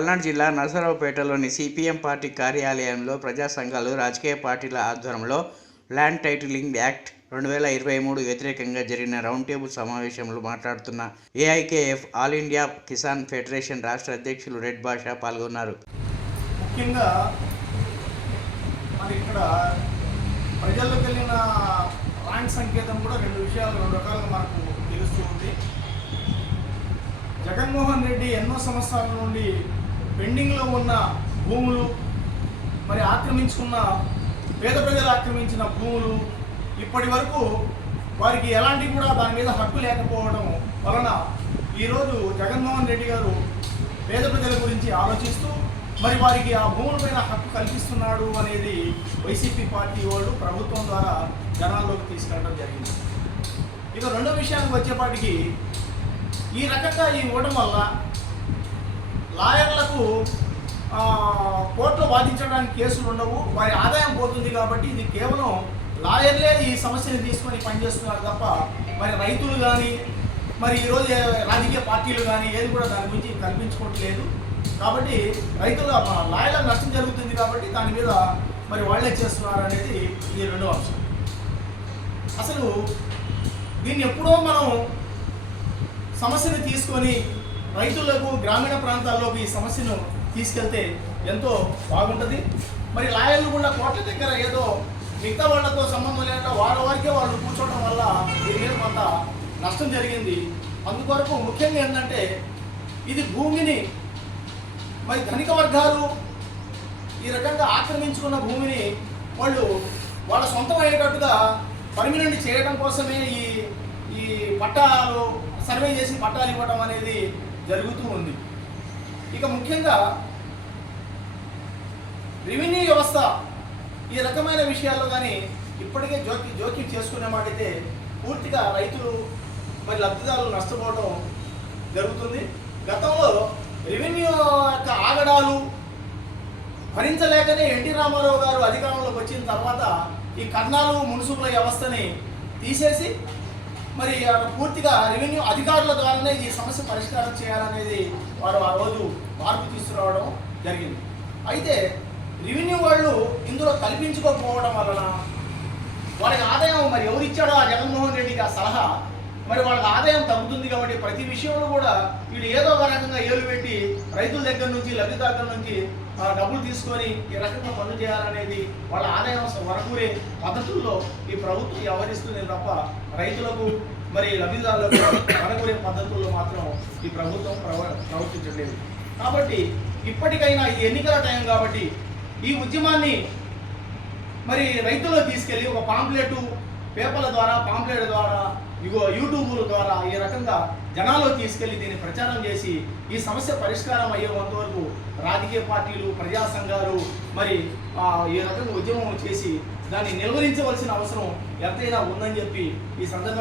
పల్నాడు జిల్లా నరసరావుపేటలోని CPM party కార్యాలయంలో ప్రజా సంఘాలు రాజకీయ పార్టీల ఆధ్వర్యంలో ల్యాండ్ టైటిలింగ్ యాక్ట్ రెండు వేల ఇరవై మూడు వ్యతిరేకంగా జరిగిన రౌండ్ టేబుల్ సమావేశంలో మాట్లాడుతున్న AIKF all India Kisan federation రాష్ట్ర అధ్యక్షులు రెడ్ బాషా పాల్గొన్నారు. ముఖ్యంగా మరి ఇక్కడ ప్రజల్లోకి వెళ్ళిన ర్యాంక్ సంకేతం కూడా రెండు విషయాలు రెండు రకాలుగా మనకు తెలుస్తూ ఉంది. జగన్మోహన్ రెడ్డి ఎన్నో సంవత్సరాల నుండి పెండింగ్లో ఉన్న భూములు మరి ఆక్రమించుకున్న పేద ప్రజలు ఆక్రమించిన భూములు ఇప్పటి వరకు వారికి ఎలాంటి కూడా దాని మీద హక్కు లేకపోవడం వలన ఈరోజు జగన్మోహన్ రెడ్డి గారు పేద ప్రజల గురించి ఆలోచిస్తూ మరి వారికి ఆ భూములపైన హక్కు కల్పిస్తున్నాడు అనేది వైసీపీ పార్టీ వాళ్ళు ప్రభుత్వం ద్వారా జనాల్లోకి తీసుకెళ్ళడం జరిగింది. ఇక రెండో విషయానికి వచ్చేపాటికి ఈ రకంగా ఈ ఇవ్వడం వల్ల లాయర్లకు కోర్టులో వాదించడానికి కేసులు ఉండవు. వారి ఆదాయం పోతుంది కాబట్టి ఇది కేవలం లాయర్లే ఈ సమస్యని తీసుకొని పనిచేస్తున్నారు తప్ప మరి రైతులు కానీ మరి ఈరోజు రాజకీయ పార్టీలు కానీ ఏది కూడా దాని గురించి కల్పించుకోవట్లేదు కాబట్టి రైతుల లాయర్లకు నష్టం జరుగుతుంది కాబట్టి దాని మీద మరి వాళ్ళే చేస్తున్నారు అనేది ఈ రెండవ అంశం. అసలు దీన్ని ఎప్పుడో మనం సమస్యని తీసుకొని రైతులకు గ్రామీణ ప్రాంతాల్లోకి ఈ సమస్యను తీసుకెళ్తే ఎంతో బాగుంటుంది. మరి లాయర్లు కూడా కోట్ల దగ్గర ఏదో మిగతా వాళ్ళతో సంబంధం లేకుండా వాళ్ళ వారికే వాళ్ళు కూర్చోవడం వల్ల దీని మీద కొంత నష్టం జరిగింది. అందుకొరకు ముఖ్యంగా ఏంటంటే ఇది భూమిని మరి ధనిక వర్గాలు ఈ రకంగా ఆక్రమించుకున్న భూమిని వాళ్ళు వాళ్ళ సొంతం అయ్యేటట్టుగా పర్మినెంట్ చేయడం కోసమే ఈ ఈ పట్టాలు సర్వే చేసి పట్టాలు ఇవ్వడం అనేది జరుగుతూ ఉంది. ఇక ముఖ్యంగా రెవెన్యూ వ్యవస్థ ఈ రకమైన విషయాల్లో కానీ ఇప్పటికే జోక్యం జోక్యం చేసుకునే మాటైతే పూర్తిగా రైతులు మరి లబ్ధిదారులు నష్టపోవడం జరుగుతుంది. గతంలో రెవెన్యూ యొక్క ఆగడాలు భరించలేకనే ఎన్టీ రామారావు గారు అధికారంలోకి వచ్చిన తర్వాత ఈ కర్ణాలు మున్సిపల్ వ్యవస్థని తీసేసి మరి పూర్తిగా రెవెన్యూ అధికారుల ద్వారానే ఈ సమస్య పరిష్కారం చేయాలనేది వారు ఆ రోజు మార్పు తీసుకురావడం జరిగింది. అయితే రెవెన్యూ వాళ్ళు ఇందులో కల్పించుకోకపోవడం వలన వాళ్ళకి ఆదాయం మరి ఎవరు ఇచ్చాడో ఆ జగన్మోహన్ రెడ్డికి ఆ సలహా. మరి వాళ్ళకి ఆదాయం తగ్గుతుంది కాబట్టి ప్రతి విషయంలో కూడా వీళ్ళు ఏదో ఒక రకంగా ఏలు పెట్టి రైతుల దగ్గర నుంచి లబ్ధిదారుల నుంచి డబ్బులు తీసుకొని ఈ రకంగా పనులు చేయాలనేది వాళ్ళ ఆదాయం వరకూరే పద్ధతుల్లో ఈ ప్రభుత్వం వ్యవహరిస్తుంది తప్ప రైతులకు మరి లబ్ధిదారులకు వరకూరే పద్ధతుల్లో మాత్రం ఈ ప్రభుత్వం ప్రవ ప్రవర్తించలేదు కాబట్టి ఇప్పటికైనా ఇది ఎన్నికల టైం కాబట్టి ఈ ఉద్యమాన్ని మరి రైతుల్లో తీసుకెళ్ళి ఒక పాంప్లెట్ పేపర్ల ద్వారా పాంప్లెట్ ద్వారా ఇగో యూట్యూబ్ల ద్వారా ఈ రకంగా జనాల్లో తీసుకెళ్ళి దీన్ని ప్రచారం చేసి ఈ సమస్య పరిష్కారం అయ్యేంత వరకు రాజకీయ పార్టీలు ప్రజా సంఘాలు మరి ఈ రకంగా ఉద్యమం చేసి దాన్ని నిర్వహించవలసిన అవసరం ఎంతైనా ఉందని చెప్పి ఈ సందర్భంగా